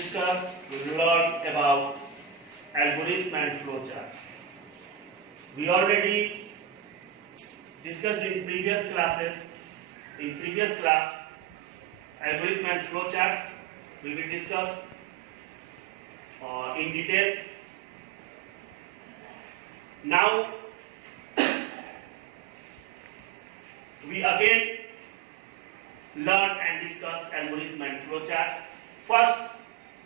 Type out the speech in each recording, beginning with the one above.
we learn about algorithm and flowcharts. We already discussed in previous classes. In previous class, algorithm and flowchart we will discuss in detail. Now we again learn and discuss algorithm and flowcharts. First,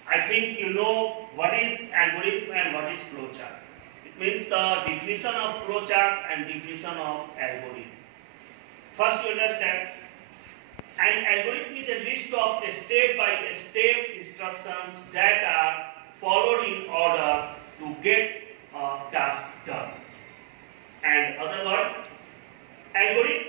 I think you know what is algorithm and what is flowchart. It means the definition of flowchart and definition of algorithm. First, you understand, an algorithm is a list of step-by-step instructions that are followed in order to get a task done. And other word, algorithm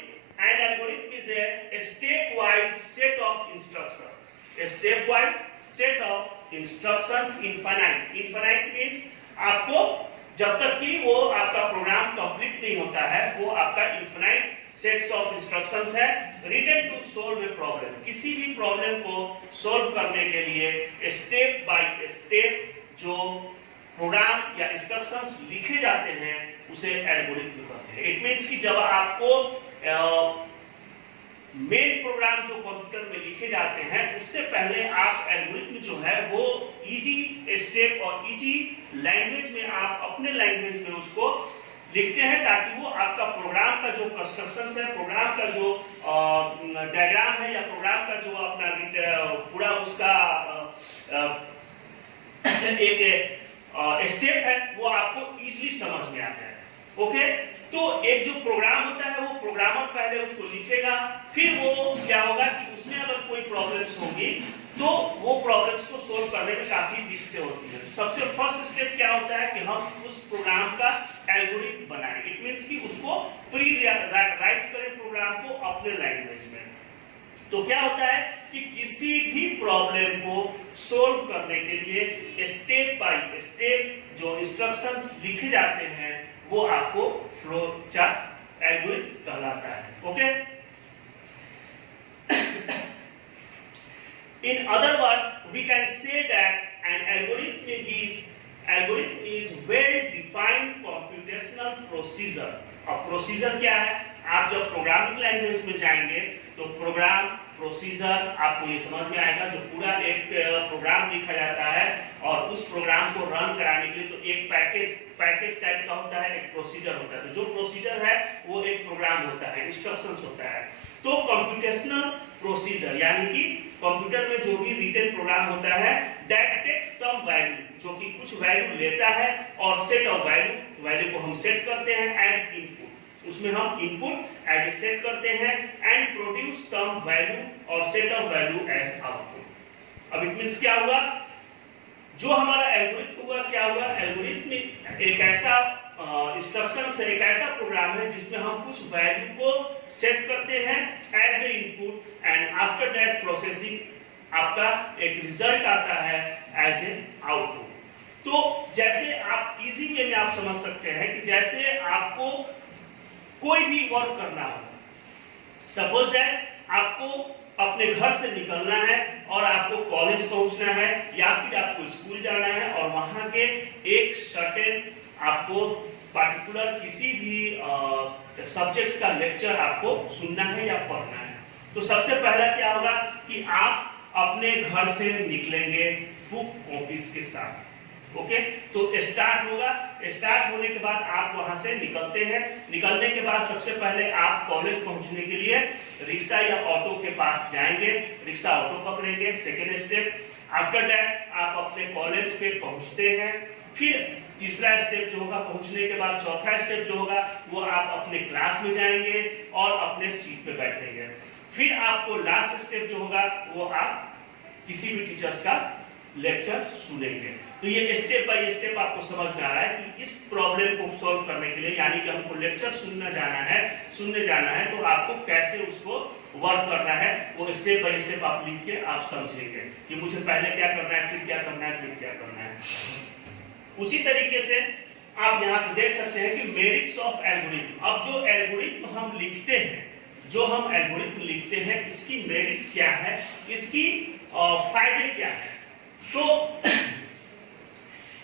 is a stepwise set of instructions. A stepwise set of instructions, infinite. Infinite means आपको जब तक कि वो आपका programme complete नहीं होता है, वो आपका इनफाइनाइट सेट्स ऑफ इंस्ट्रक्शंस है written to solve a problem. किसी भी प्रॉब्लम को सोल्व करने के लिए स्टेप बाय स्टेप जो प्रोग्राम या इंस्ट्रक्शंस लिखे जाते हैं उसे एल्गोरिथम कहते हैं. इट मींस कि जब आपको मेन प्रोग्राम जो कंप्यूटर में लिखे जाते हैं उससे पहले आप एल्गोरिथम जो है वो इजी स्टेप और इजी लैंग्वेज में आप अपने लैंग्वेज में उसको लिखते हैं ताकि वो आपका प्रोग्राम का जो कंस्ट्रक्शंस है, प्रोग्राम का जो डायग्राम है या प्रोग्राम का जो अपना पूरा उसका एक स्टेप है वो आपको इजीली समझ में आता है. ओके, तो एक जो प्रोग्राम होता है वो प्रोग्रामर पहले उसको लिखेगा, फिर वो क्या होगा कि उसमें अगर कोई प्रॉब्लम्स होगी तो वो प्रॉब्लम्स को सोल्व करने में काफी दिक्कतें होती है. सबसे फर्स्ट स्टेप क्या होता है कि हम उस प्रोग्राम का एल्गोरिथम बनाएं. इट मींस कि उसको राइट करें प्रोग्राम को अपने लैंग्वेज में. तो क्या होता है कि किसी भी प्रॉब्लम को सोल्व करने के लिए स्टेप बाय स्टेप जो इंस्ट्रक्शंस लिखे जाते हैं वो आपको फ्लो चार्ट एल्गोरिथम कहलाता है. Okay, in other words we can say that an algorithm is well defined computational procedure. अब प्रोसीजर क्या है? आप जब प्रोग्रामिंग लैंग्वेज में जाएंगे तो प्रोग्राम प्रोसीजर आपको ये समझ में आएगा. जो पूरा एक प्रोग्राम लिखा जाता है और उस प्रोग्राम को रन कराने के लिए तो एक पैकेज टाइप का होता है, एक प्रोसीजर होता है. तो जो प्रोसीजर है वो एक प्रोग्राम होता है, इंस्ट्रक्शंस होता है. तो कंप्यूटेशनल प्रोसीजर यानी कि कंप्यूटर में जो भी रिटन प्रोग्राम होता है दैट टेक्स सम वैल्यू, जो कि कुछ वैल्यू लेता है और सेट ऑफ वैल्यू को हम सेट करते हैं एज इनपुट. उसमें हम इनपुट एज ए सेट करते हैं एंड प्रोड्यूस सम वैल्यू और set of value as output. अब इट मींस क्या हुआ, जो हमारा एल्गोरिथम हुआ क्या हुआ, एल्गोरिथम एक ऐसा इंस्ट्रक्शन से एक ऐसा प्रोग्राम है जिसमें हम कुछ वैल्यू को सेट करते हैं as a input and after that processing आपका एक रिजल्ट आता है एज ए आउटपुट. तो जैसे आप इजी वे में आप समझ सकते हैं कि जैसे आपको कोई भी वर्क करना हो, सपोज दैट आपको अपने घर से निकलना है और आपको कॉलेज पहुंचना है या फिर आपको स्कूल जाना है और वहां के एक सर्टेन आपको पार्टिकुलर किसी भी सब्जेक्ट का लेक्चर आपको सुनना है या पढ़ना है. तो सबसे पहला क्या होगा कि आप अपने घर से निकलेंगे बुक कॉपीज के साथ. ओके, तो स्टार्ट होगा. स्टार्ट होने के बाद आप वहां से निकलते हैं. निकलने के बाद सबसे पहले आप कॉलेज पहुंचने के लिए रिक्शा या ऑटो के पास जाएंगे, रिक्शा ऑटो पकड़ेंगे. सेकेंड स्टेप, आफ्टर दैट आप अपने कॉलेज पे पहुंचते हैं. फिर तीसरा स्टेप जो होगा पहुंचने के बाद, चौथा स्टेप जो होगा वो आप अपने क्लास में जाएंगे और अपने सीट पे बैठेंगे. फिर आपको लास्ट स्टेप जो होगा वो आप किसी भी टीचर्स का लेक्चर सुनेंगे. तो ये स्टेप बाय स्टेप आपको समझ में आ रहा है कि इस प्रॉब्लम को सॉल्व करने के लिए यानी कि हमको लेक्चर सुनने जाना है तो आपको कैसे उसको वर्क करना है वो स्टेप बाय स्टेप आप लिख के आप समझेंगे कि मुझे पहले क्या करना है, फिर क्या करना है, फिर क्या करना है. उसी तरीके से आप यहाँ पे देख सकते हैं कि मेरिट्स ऑफ एल्गोरिथम. अब जो एल्गोरिथम हम लिखते हैं इसकी मेरिट्स क्या है, इसकी फायदे क्या है. तो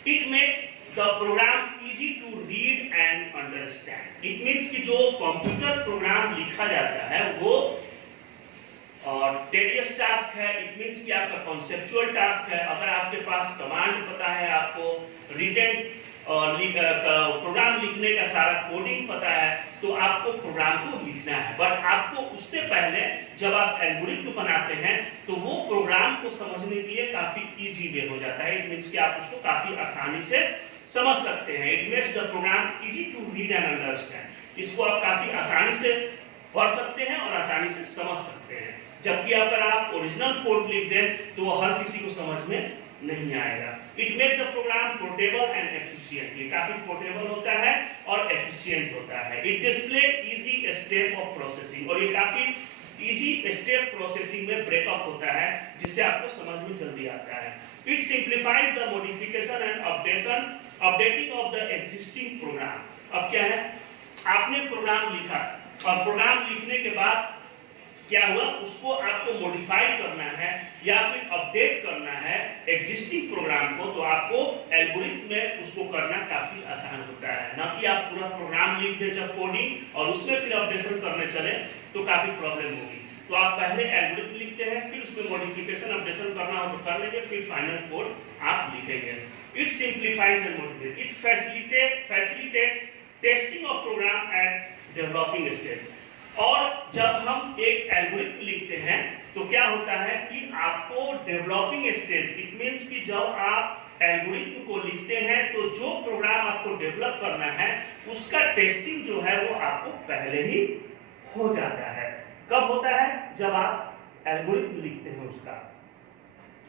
it makes the program easy to read and understand. It means कि जो कंप्यूटर प्रोग्राम लिखा जाता है वो टेडियस टास्क है। इट मीन्स कि आपका कॉन्सेप्चुअल टास्क है। अगर आपके पास कमांड पता है, आपको रिटन प्रोग्राम लिखने का सारा कोडिंग पता है, तो आपको प्रोग्राम को लिखना है। बट आपको उससे पहले जब आप एल्गोरिथम बनाते हैं तो वो प्रोग्राम को समझने के लिए काफी इजी वे हो जाता है। इट मीन्स कि आप उसको काफी आसानी से समझ सकते हैं। It makes the program easy to read and understand. इसको आप काफी आसानी से पढ़ सकते हैं और आसानी से समझ सकते हैं। जबकि अगर आप ओरिजिनल कोड लिख दें तो हर किसी को समझ में नहीं आएगा। It make the program portable and efficient. ये काफी पोर्टेबल होता है और एफिशिएंट होता है। It display easy step of processing, और ये काफी इजी स्टेप प्रोसेसिंग में ब्रेकअप होता है जिससे आपको समझ में जल्दी आता है। It simplifies the modification and updating of the existing program. अब क्या है, आपने प्रोग्राम लिखा और प्रोग्राम लिखने के बाद क्या हुआ, उसको आपको मॉडिफाई करना है या फिर अपडेट करना है एग्जिस्टिंग प्रोग्राम को, तो आपको एल्गोरिथम में उसको करना काफी आसान होता है। ना कि आप पूरा प्रोग्राम लिख दें जब कोडिंग और उसमें फिर अपडेशन करने चले तो काफी प्रॉब्लम होगी। तो आप पहले एल्गोरिथम लिखते हैं, फिर उसमें मॉडिफिकेशन अपडेशन करना हो तो कर लेंगे, फिर फाइनल कोड आप लिखेंगे। It simplifies and motivate. It facilitates testing of program at developing stage. और जब हम एक एल्गोरिथम लिखते हैं तो क्या होता है कि आपको डेवलपिंग स्टेज, इट मींस कि जब आप एल्गोरिथम को लिखते हैं तो जो प्रोग्राम आपको डेवलप करना है उसका टेस्टिंग जो है वो आपको पहले ही हो जाता है। कब होता है, जब आप एल्गोरिथम लिखते हैं उसका।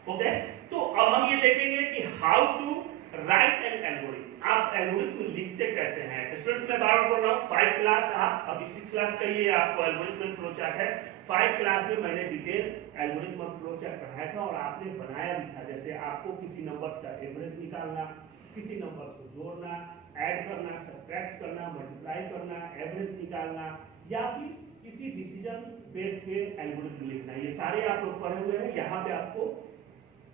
ओके, तो अब हम ये देखेंगे कि how to write an algorithm. आप एल्गोरिथम लिखते कैसे हैं। स्टूडेंट्स मैं बार बार बोल रहा हूँ, 5 क्लास आप अभी 6 क्लास का ये आपको एल्गोरिथम फ्लो चार्ट है। 5 क्लास में मैंने डिटेल एल्गोरिथम फ्लो चार्ट पढ़ाया था और आपने बनाया भी था। जैसे आपको किसी नंबर्स का एवरेज निकालना, किसी नंबर्स को जोड़ना, ऐड करना, सब्ट्रैक्ट करना, मल्टीप्लाई करना, एवरेज निकालना, या फिर किसी डिसीजन बेस पे एल्गोरिथम लिखना, ये सारे आप लोग पढ़े हुए हैं। यहाँ पे आपको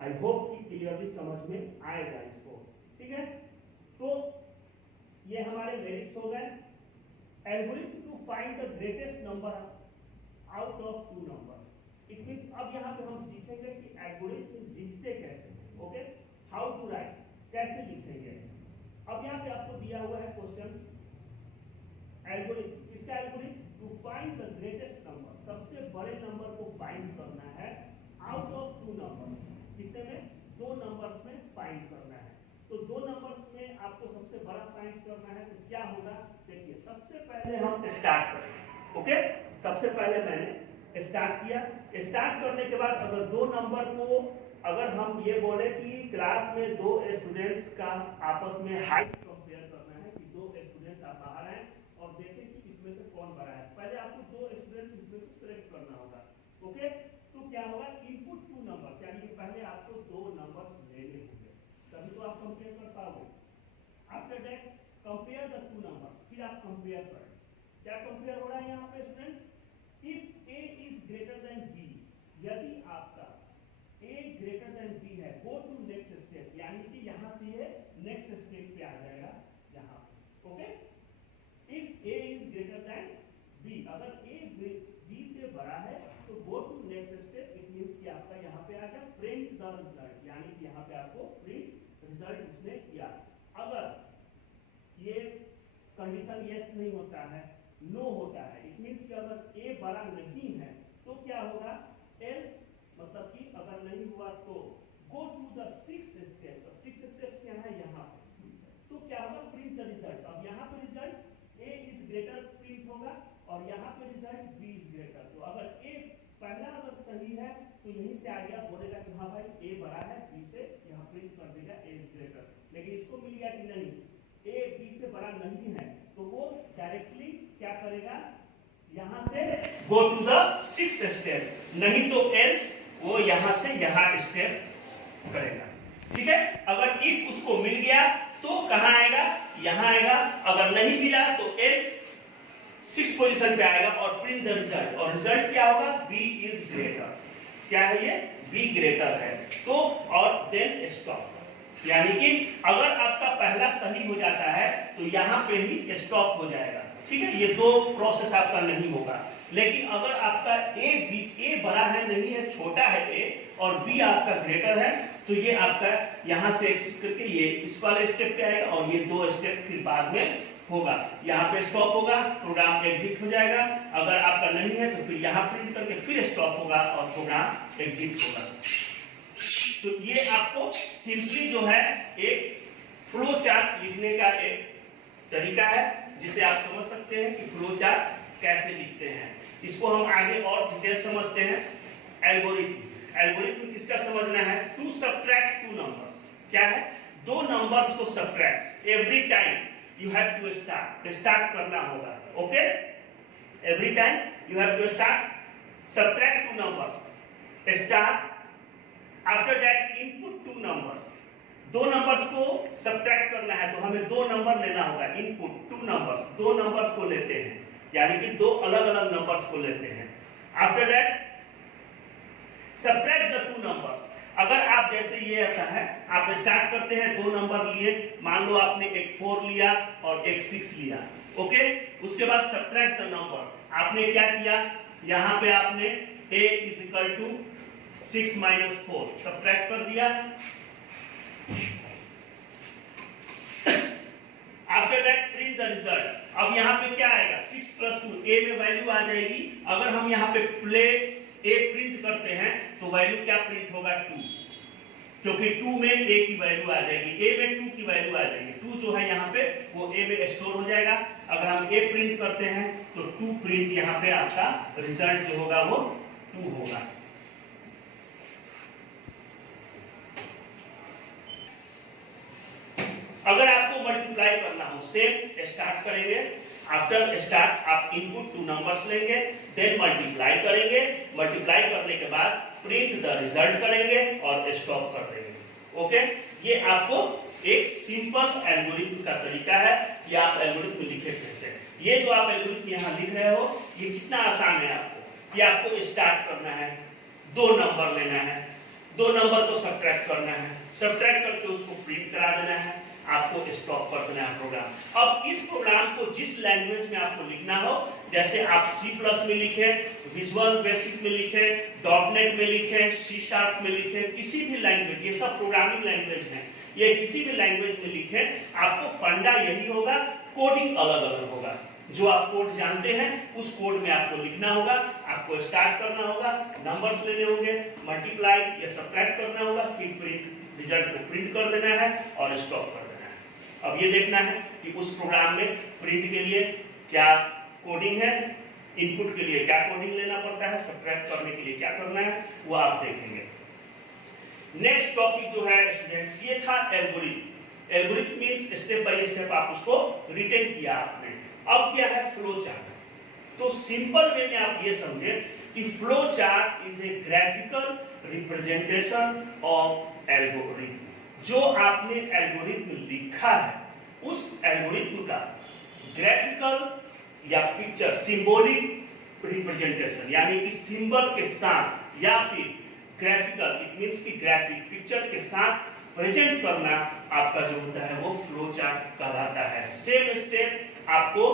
आई होप कि क्लियरली समझ में आएगा इसको। ठीक है, तो ये हमारे बेसिक्स हो गए। Algorithm to find the greatest number out of 2 numbers. It means अब यहाँ पे हम सीखेंगे कि एल्गोरिथम लिखते कैसे हैं। ओके, हाउ टू राइट, कैसे लिखेंगे। अब यहाँ पे आपको दिया हुआ है क्वेश्चंस। एल्गोरिथम, इसका algorithm to find the greatest number, सबसे बड़े नंबर को फाइंड करना है आउट ऑफ 2 नंबर्स। कितने में, 2 नंबर्स में फाइंड करना है। तो 2 नंबर्स में आपको सबसे बड़ा फाइंड करना है, तो क्या होगा देखिए। सबसे पहले हम स्टार्ट करेंगे। ओके, सबसे पहले मैंने स्टार्ट किया। स्टार्ट करने के बाद अगर 2 नंबर को, अगर हम ये बोले कि क्लास में 2 स्टूडेंट्स का आपस में हाइट कंपेयर करना है कि 2 स्टूडेंट्स आप बाहर आए और देखें कि इसमें से कौन बड़ा है। पहले आपको 2 स्टूडेंट्स इसमें से सिलेक्ट करना होगा। ओके, तो क्या होगा, इनपुट 2 नंबर्स, यानी कि पहले आपको 2 नंबर्स लेने होंगे, तभी तो आप कंपेयर कर पाओगे। After that compare the 2 numbers, फिर आप कंपेयर करें। क्या कंपेयर हो रहा है यहाँ पे students, if a is greater than b, यदि आपका a ग्रेटर देन b है, गो टू नेक्स्ट स्टेप, यानी कि यहाँ से ये नेक्स्ट स्टेप पे आ जाएगा यहाँ पे। Okay, if a is greater than b, अगर a b से बड़ा है तो go to next step. It means कि आपका यहाँ पे आ गया प्रिंट द रिजल्ट, यानी कि यहाँ पे आपको प्रिंट रिजल्ट उसने किया। अगर ये कंडीशन यस नहीं होता है, नो होता है, इट मींस कि अगर a बड़ा नहीं है तो क्या होगा, एल्स, मतलब कि अगर नहीं हुआ तो गो टू द 6 स्टेप्स। अब 6 स्टेप्स क्या है यहाँ पे, तो क्या होगा, प्रिंट द रिजल्ट। अब यहाँ पे result a is greater print होगा और यहाँ पे रिजल्ट b इज ग्रेटर। तो अगर a पहला अगर सही है तो यहीं से आ गया, बोलेगा कि हाँ भाई a बड़ा है b से, यहाँ प्रिंट कर देगा a इज ग्रेटर। लेकिन इसको मिल गया कि नहीं, a b से बड़ा नहीं है, तो वो डायरेक्टली क्या करेगा, यहाँ से go to the 6th step, नहीं तो एल्स वो यहाँ से यहाँ स्टेप करेगा। ठीक है, अगर इफ उसको मिल गया तो कहाँ आएगा, यहाँ आएगा। अगर नहीं मिला तो एल्स 6th पोजीशन पे आएगा और प्रिंट द रिजल्ट। और रिजल्ट क्या होगा, b इज ग्रेटर। क्या है ये, b ग्रेटर है। तो और देन स्टॉप। यानी कि अगर आपका पहला सही हो जाता है तो यहाँ पे ही स्टॉप हो जाएगा, ठीक है। ये दो प्रोसेस आपका नहीं होगा। लेकिन अगर आपका ए बड़ा है नहीं है, छोटा है ए और बी आपका ग्रेटर है, तो ये आपका यहाँ से एग्जिट करके ये इस वाले स्टेप पे आएगा और ये दो स्टेप फिर बाद में होगा। यहाँ पे स्टॉप होगा, प्रोग्राम एग्जिट हो जाएगा। अगर आपका नहीं है तो फिर यहाँ प्रिंट करके फिर स्टॉप होगा और प्रोग्राम एग्जिट होगा। तो ये आपको सिंपली जो है एक फ्लो चार्ट लिखने का एक तरीका है, जिसे आप समझ सकते हैं कि फ्लो चार्ट कैसे लिखते हैं। इसको हम आगे और डिटेल समझते हैं। एल्गोरिथम, एल्गोरिथम किसका समझना है? To subtract two numbers. क्या है? दो नंबर्स को subtract every time you have to start करना होगा। Okay, every time you have to start subtract two numbers, start after that input two numbers. दो नंबर्स को सब्ट्रैक्ट करना है तो हमें दो नंबर लेना होगा। इनपुट टू नंबर्स, दो नंबर्स को लेते हैं, यानी कि दो अलग अलग नंबर्स को लेते हैं। After that subtract the two numbers. अगर आप जैसे ये ऐसा है, आप स्टार्ट करते हैं, दो नंबर लिए, मान लो आपने एक 4 लिया और एक 6 लिया। ओके, उसके बाद सब्ट्रैक्ट द नंबर। आपने क्या किया? यहाँ पे आपने a is equal to 6 minus 4 subtract कर दिया। After that print the result. अब यहाँ पे क्या आएगा? 6 प्लस 2, ए में वैल्यू आ जाएगी। अगर हम यहाँ पे ए प्रिंट करते हैं तो वैल्यू क्या प्रिंट होगा? 2, क्योंकि 2 में ए की वैल्यू आ जाएगी, ए में 2 की वैल्यू आ जाएगी। 2 जो है यहाँ पे वो ए में स्टोर हो जाएगा। अगर हम ए प्रिंट करते हैं तो 2 प्रिंट यहाँ पे आपका रिजल्ट जो होगा वो 2 होगा। अगर आपको मल्टीप्लाई करना हो, सेम स्टार्ट करेंगे। आफ्टर स्टार्ट आप इनपुट टू नंबर्स लेंगे, देन मल्टीप्लाई करेंगे। मल्टीप्लाई करने के बाद प्रिंट द रिजल्ट करेंगे और स्टॉप कर देंगे। ओके, ये आपको एक सिंपल एल्गोरिथम का तरीका है कि आप एल्गोरिथम लिखे कैसे। ये जो आप एल्गोरिथम यहाँ लिख रहे हो, ये कितना आसान है आपको। कि आपको स्टार्ट करना है, दो नंबर लेना है, दो नंबर को सब्ट्रैक्ट करना है, सब्ट्रैक्ट करके उसको प्रिंट करा देना है, आपको स्टॉप कर देना है प्रोग्राम। अब इस प्रोग्राम को जिस लैंग्वेज में आपको लिखना हो, जैसे आप C+ में लिखे, विजुअल बेसिक में लिखे, .NET में लिखे, C# में लिखे, किसी भी लैंग्वेज, ये सब प्रोग्रामिंग लैंग्वेज है, ये किसी भी लैंग्वेज में लिखे, आपको फंडा यही होगा, कोडिंग अलग अलग होगा। जो आप कोड जानते हैं उस कोड में आपको लिखना होगा, आपको स्टार्ट करना होगा, नंबर्स लेने होंगे, मल्टीप्लाई या सब्ट्रैक्ट करना होगा, फिर प्रिंट रिजल्ट को प्रिंट कर देना है और स्टॉप कर देना है। अब ये देखना है कि उस प्रोग्राम में प्रिंट के लिए क्या कोडिंग है, इनपुट के लिए क्या कोडिंग लेना पड़ता है, सब्ट्रैक्ट करने के लिए क्या करना है, वो आप देखेंगे। नेक्स्ट टॉपिक जो है स्टूडेंट्स, ये था algorithm. Algorithm means step by step आप उसको रिटेन किया आपने। अब क्या है? Flow chart. तो सिंपल वे में आप ये समझे कि flow chart is a graphical representation of algorithm. जो आपने एल्गोरिथम लिखा है उस एल्गोरिथम का ग्राफिकल या पिक्चर सिंबॉलिक रिप्रेजेंटेशन, यानी कि सिंबल के साथ या फिर ग्राफिकल, इट मींस कि ग्राफिक पिक्चर के साथ प्रेजेंट करना आपका जो होता है वो फ्लो चार्ट कहलाता है। सेम स्टेप आपको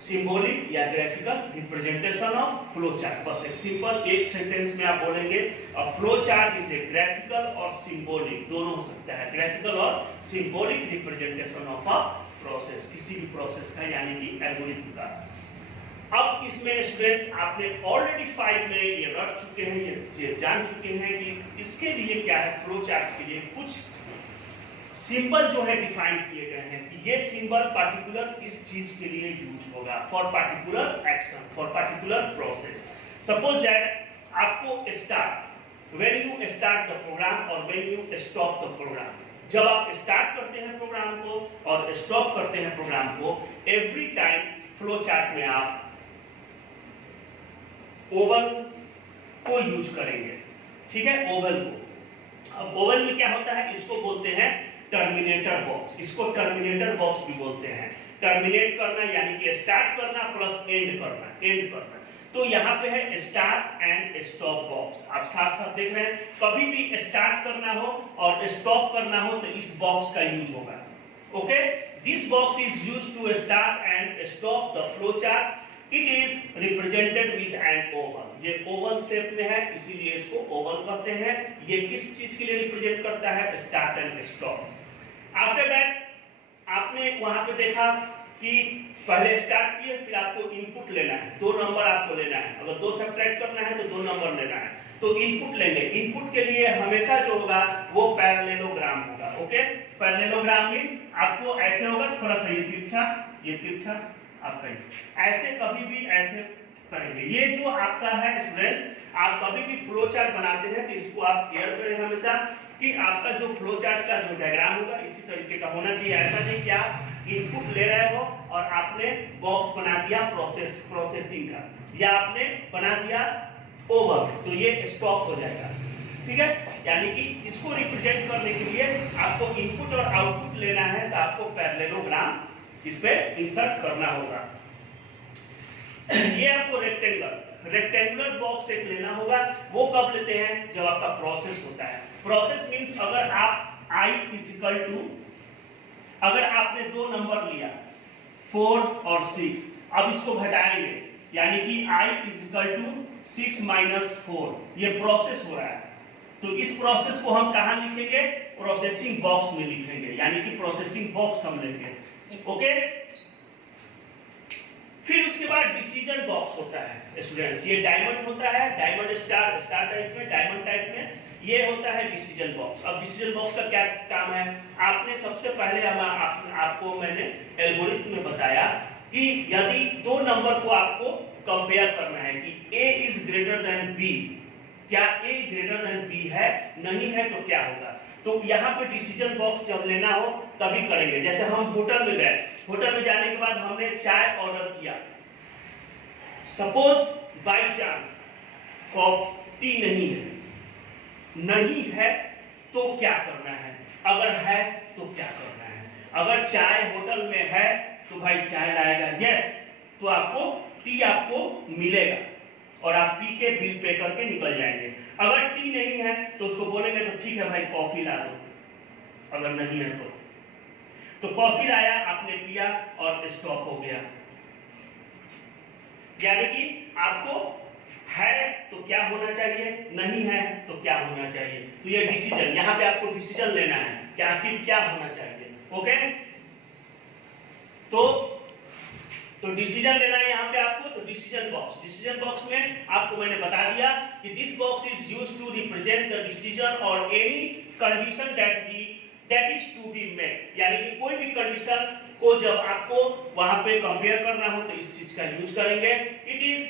सिंबॉलिक या graphical representation of flow chart, बस एक सिंपल एक सेंटेंस में आप बोलेंगे a flow chart is a graphical और सिंबॉलिक, दोनों हो सकता है, ग्राफिकल और symbolic representation of a process, किसी भी प्रोसेस का, यानी कि एल्गोरिथम का। अब इसमें स्टूडेंट्स आपने ऑलरेडी 5 में ये रख चुके हैं, ये जान चुके हैं कि इसके लिए क्या है, फ्लो चार्ट के लिए कुछ सिंबल जो है डिफाइन किए गए हैं कि ये सिंबल पार्टिकुलर इस चीज के लिए यूज होगा, for particular action, for particular process. Suppose that आपको start, when you start the program और when you stop the program, जब आप स्टार्ट करते हैं प्रोग्राम को और स्टॉप करते हैं प्रोग्राम को, एवरी टाइम फ्लो चार्ट में आप ओवल को यूज करेंगे, ठीक है, ओवल को। अब ओवल में क्या होता है, इसको बोलते हैं टर्मिनेटर बॉक्स, इसको टर्मिनेटर बॉक्स भी बोलते हैं। टर्मिनेट करना यानी कि स्टार्ट करना प्लस एंड करना, एंड करना। तो यहाँ पे है स्टार्ट एंड स्टॉप बॉक्स। आप साफ साफ देख रहे हैं, कभी भी स्टार्ट करना हो और स्टॉप करना हो तो इस बॉक्स का यूज होगा। Okay, this box is used to start and stop the flow chart. It is represented with an oval. ये ओवल शेप में है, इसीलिए इसको ओवल कहते हैं। ये किस चीज के लिए रिप्रेजेंट करता है? Start and stop. After that आपने वहां पे देखा कि पहले स्टार्ट किए, फिर आपको इनपुट लेना है, 2 नंबर आपको लेना है। अगर 2 सब्ट्रैक्ट करना है तो 2 नंबर लेना है, तो इनपुट लेंगे। इनपुट के लिए हमेशा जो होगा वो पैरेललोग्राम होगा। ओके, पैरेललोग्राम मींस आपको ऐसे होगा, थोड़ा सा ये तिरछा आपका ऐसे, कभी भी ऐसे करेंगे। ये जो आपका है स्टूडेंट्स, आप कभी भी फ्लो चार्ट बनाते हैं तो इसको आप केयर करें हमेशा कि आपका जो फ्लो चार्ट का जो डायग्राम होगा इसी तरीके का होना चाहिए। ऐसा नहीं कि आप इनपुट ले रहे हो और आपने बॉक्स बना दिया प्रोसेसिंग का, या आपने बना दिया ओवर, तो ये स्टॉप हो जाएगा। ठीक है, यानी कि इसको रिप्रेजेंट करने के लिए आपको इनपुट और आउटपुट लेना है, तो आपको पैरेललोग्राम इस पे इंसर्ट करना होगा। ये आपको रेक्टेंगुलर बॉक्स एक लेना होगा। वो कब लेते हैं? जब आपका प्रोसेस होता है। प्रोसेस मींस अगर आप i इक्वल टू, अगर आपने 2 नंबर लिया 4 और 6, अब इसको घटाएंगे, यानी कि i इक्वल टू 6 माइनस 4, ये प्रोसेस हो रहा है। तो इस प्रोसेस को हम कहां लिखेंगे? प्रोसेसिंग बॉक्स में लिखेंगे, यानी कि प्रोसेसिंग बॉक्स हम लिखेंगे। ओके, फिर उसके बाद डिसीजन बॉक्स होता है स्टूडेंट्स। ये डायमंड होता है, डायमंड स्टार टाइप में, डायमंड टाइप में ये होता है डिसीजन बॉक्स। अब डिसीजन बॉक्स का क्या काम है? आपने सबसे पहले आपको मैंने एल्गोरिथम में बताया कि यदि 2 नंबर को आपको कंपेयर करना है कि a is greater than b, क्या a ग्रेटर देन b है? नहीं है तो क्या होगा? तो यहाँ पे डिसीजन बॉक्स जब लेना हो तभी करेंगे। जैसे हम होटल में गए, होटल में जाने के बाद हमने चाय ऑर्डर किया, सपोज बाय चांस कॉफी नहीं है तो क्या करना है? अगर है तो क्या करना है? अगर चाय होटल में है तो भाई चाय लाएगा, यस, तो आपको टी आपको मिलेगा और आप पी के बिल पे करके निकल जाएंगे। अगर टी नहीं है तो उसको बोलेंगे तो ठीक है भाई कॉफी ला दो, अगर नहीं है तो कॉफी लाया, आपने पिया और स्टॉप हो गया। यानी कि आपको है तो क्या होना चाहिए, नहीं है तो क्या होना चाहिए। तो ये डिसीजन, यहाँ पे आपको डिसीजन लेना है कि आखिर क्या होना चाहिए। ओके, तो डिसीजन लेना है यहाँ पे आपको। तो डिसीजन बॉक्स में आपको मैंने बता दिया कि this box is used to represent the decision और any condition that is to be met. यानी कि कोई भी कंडीशन को जब आपको वहां पे कंपेयर करना हो तो इस चीज का यूज करेंगे। It is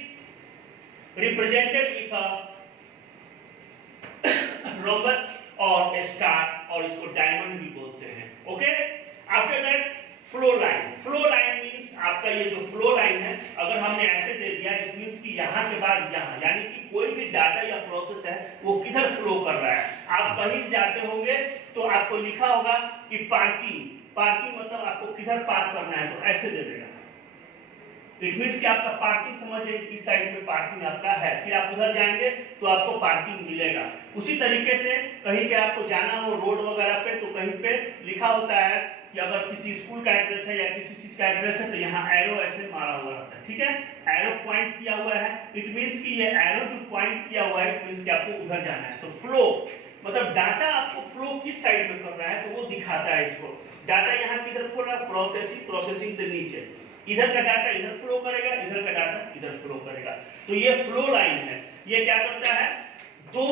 represented with a rhombus और स्टार, और इसको डायमंड भी बोलते हैं। Okay, after that flow line means आपका ये जो फ्लो लाइन है, अगर हमने ऐसे दे दिया, इट मींस कि यहाँ के बाद यहाँ, यानी कि कोई भी डाटा या प्रोसेस है वो किधर फ्लो कर रहा है। आप कहीं जाते होंगे तो आपको लिखा होगा कि पार्किंग मतलब आपको किधर पार्क करना है, तो ऐसे दे देगा। इट मींस कि आपका पार्किंग समझिए, इस साइड में पार्किंग आपका है, फिर आप उधर जाएंगे तो आपको पार्किंग मिलेगा। उसी तरीके से कहीं पे आपको जाना हो रोड वगैरह पे, तो कहीं पे लिखा होता है कि अगर किसी स्कूल का एड्रेस है या किसी चीज का एड्रेस है तो यहाँ एरो ऐसे मारा हुआ रहता है। ठीक है, एरो पॉइंट किया हुआ है, इट मींस कि ये एरो जो पॉइंट किया हुआ है इट मींस कि आपको उधर जाना है। तो फ्लो मतलब डाटा आपको फ्लो किस साइड में कर रहा है तो वो दिखाता है इसको। डाटा यहाँ किधर फ्लो रहा, प्रोसेसिंग से नीचे, इधर का डाटा इधर फ्लो करेगा, इधर का डाटा इधर फ्लो करेगा। तो ये फ्लो लाइन है। ये क्या करता है? 2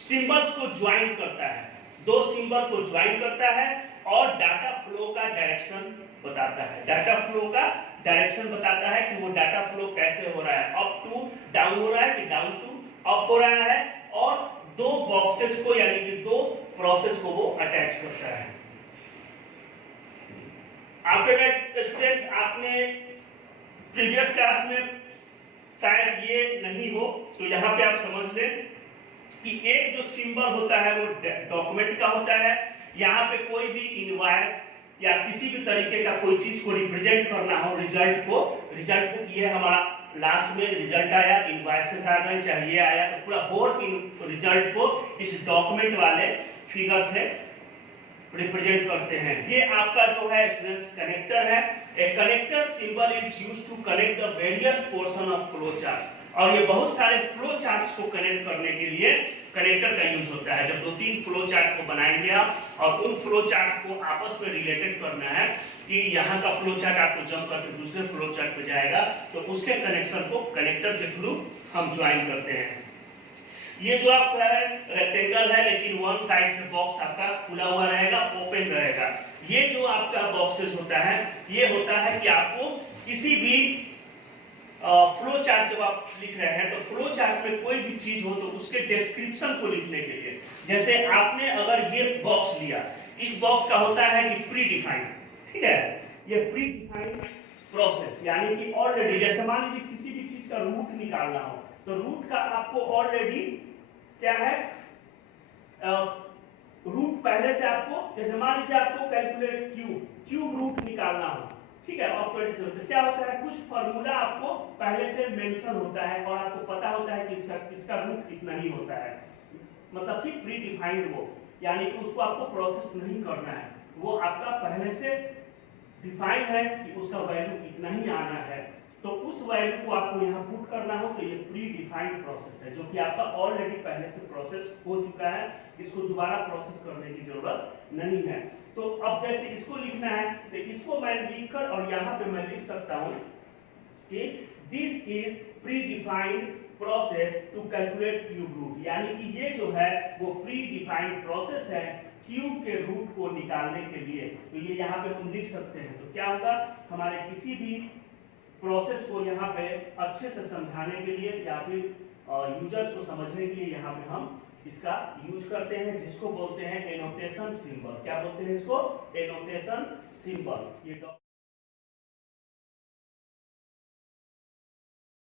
सिंबल्स को ज्वाइन करता है, 2 सिंबल को ज्वाइन करता है और डाटा फ्लो का डायरेक्शन बताता है। डाटा फ्लो का डायरेक्शन बताता है कि वो डाटा फ्लो कैसे हो रहा है, अप टू डाउन हो रहा है कि डाउन टू अप हो रहा है, और 2 बॉक्सेस को यानी कि 2 प्रोसेस को वो अटैच करता है। आफ्टर दैट स्टूडेंट्स, आपने प्रीवियस क्लास में शायद ये नहीं हो तो यहाँ पे आप समझ लें कि एक जो सिंबल होता है वो डॉक्यूमेंट का होता है। यहाँ पे कोई भी इनवॉइस या किसी भी तरीके का कोई चीज को रिप्रेजेंट करना हो, रिजल्ट को ये हमारा लास्ट में रिजल्ट आया, इनवॉइसेस आ गए, चाहे ये आया, तो पूरा होल रिजल्ट को इस डॉक्यूमेंट वाले फिगर से रिप्रेजेंट करते हैं। ये आपका जो है स्टूडेंट्स कनेक्टर है। A connector symbol is used to connect the various portion of flow charts, और ये बहुत सारे फ्लो चार्ट्स को कनेक्ट करने के लिए कनेक्टर का यूज होता है। जब 2-3 फ्लो चार्ट को बनाएंगे आप और उन फ्लो चार्ट को आपस में रिलेटेड करना है कि यहाँ का फ्लो चार्ट आपको जंप करके दूसरे फ्लो चार्ट पे जाएगा, तो उसके कनेक्शन को कनेक्टर के थ्रू हम ज्वाइन करते हैं। ये जो आपका है रेक्टेंगल है, लेकिन वन साइड से बॉक्स आपका खुला हुआ रहेगा, ओपन रहेगा। ये जो आपका बॉक्सेस होता है, ये होता है कि आपको किसी भी फ्लो चार्ट जब आप लिख रहे हैं तो फ्लो चार्ट में कोई भी चीज हो तो उसके डिस्क्रिप्शन को लिखने के लिए, जैसे आपने अगर ये बॉक्स लिया, इस बॉक्स का होता है कि प्री डिफाइंड, ठीक है, ये प्री डिफाइंड प्रोसेस, यानी कि ऑलरेडी, जैसे मान लीजिए किसी भी चीज का रूट निकालना हो तो रूट का आपको ऑलरेडी क्या है, रूट पहले से आपको, जैसे मान लीजिए आपको कैलकुलेट क्यूब रूट निकालना हो, ठीक है, तो क्या होता है, कुछ फॉर्मूला आपको पहले से मेंशन होता है और आपको पता होता है कि इसका रूट कितना ही होता है, मतलब कि प्री डिफाइंड वो, यानी कि उसको आपको प्रोसेस नहीं करना है, वो आपका पहले से डिफाइंड है कि उसका वैल्यू इतना ही आना है। तो उस वैल्यू को आपको यहाँ पुट करना हो तो ये प्री डिफाइंड प्रोसेस है, जो कि आपका ऑलरेडी पहले से प्रोसेस हो चुका है, इसको दोबारा प्रोसेस करने की जरूरत नहीं है। तो अब जैसे इसको लिखना है तो इसको मैं लिखकर और यहाँ पे मैं लिख सकता हूँ कि this is predefined process to calculate cube root, यानी कि ये जो है वो प्री डिफाइंड प्रोसेस है क्यूब के रूट को निकालने के लिए। तो ये यहाँ पे हम लिख सकते हैं। तो क्या होगा, हमारे किसी भी प्रोसेस को यहाँ पे अच्छे से समझाने के लिए या फिर यूजर्स को समझने के लिए यहाँ पे हम इसका यूज करते हैं, जिसको बोलते हैं एनोटेशन सिंबल। क्या बोलते हैं इसको, एनोटेशन सिंबल। ये